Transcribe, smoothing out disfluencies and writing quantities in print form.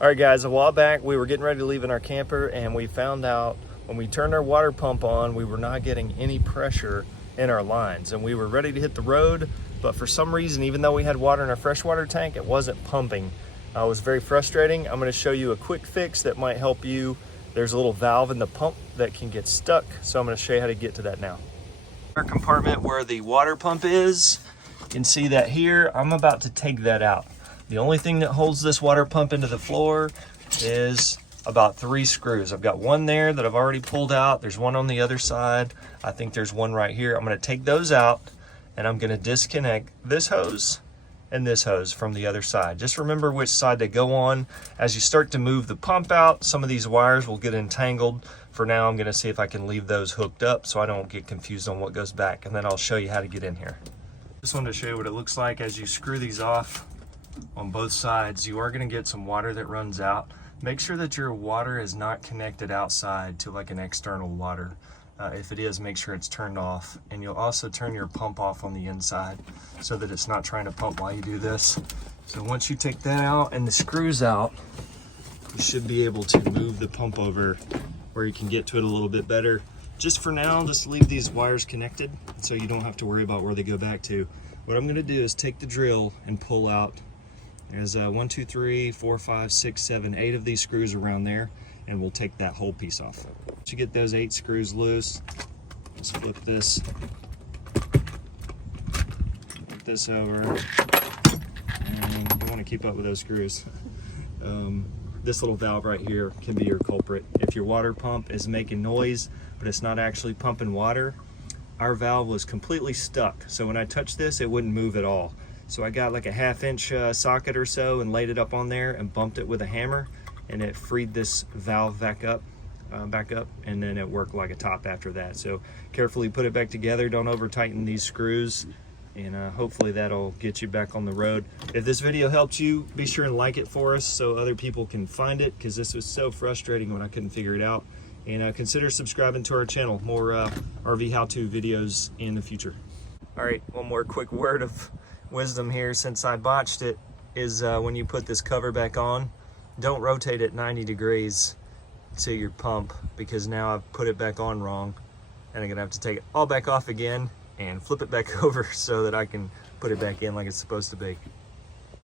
All right guys, a while back we were getting ready to leave in our camper and we found out when we turned our water pump on, we were not getting any pressure in our lines and we were ready to hit the road, but for some reason, even though we had water in our freshwater tank, it wasn't pumping. It was very frustrating. I'm gonna show you a quick fix that might help you. There's a little valve in the pump that can get stuck, so I'm gonna show you how to get to that now. Our compartment where the water pump is, you can see that here. I'm about to take that out. The only thing that holds this water pump into the floor is about 3 screws. I've got one there that I've already pulled out. There's one on the other side. I think there's one right here. I'm gonna take those out and I'm gonna disconnect this hose and this hose from the other side. Just remember which side they go on. As you start to move the pump out, some of these wires will get entangled. For now, I'm gonna see if I can leave those hooked up so I don't get confused on what goes back, and then I'll show you how to get in here. Just wanted to show you what it looks like as you screw these off on both sides. You are gonna get some water that runs out. Make sure that your water is not connected outside to like an external water. If it is, make sure it's turned off. And you'll also turn your pump off on the inside so that it's not trying to pump while you do this. So once you take that out and the screws out, you should be able to move the pump over where you can get to it a little bit better. Just for now, just leave these wires connected so you don't have to worry about where they go back to. What I'm gonna do is take the drill and pull out. There's 1, 2, 3, 4, 5, 6, 7, 8 of these screws around there, and we'll take that whole piece off. Once you get those 8 screws loose, just flip this over, and you want to keep up with those screws. This little valve right here can be your culprit. If your water pump is making noise, but it's not actually pumping water, our valve was completely stuck. So when I touched this, it wouldn't move at all. So I got like a 1/2 inch socket or so and laid it up on there and bumped it with a hammer, and it freed this valve back up, and then it worked like a top after that. So carefully put it back together. Don't over tighten these screws, and hopefully that'll get you back on the road. If this video helped you, be sure and like it for us so other people can find it, because this was so frustrating when I couldn't figure it out. And consider subscribing to our channel. More RV how-to videos in the future. All right, one more quick word of wisdom here since I botched it is when you put this cover back on, don't rotate it 90 degrees to your pump, because now I've put it back on wrong and I'm gonna have to take it all back off again and flip it back over so that I can put it back in like it's supposed to be.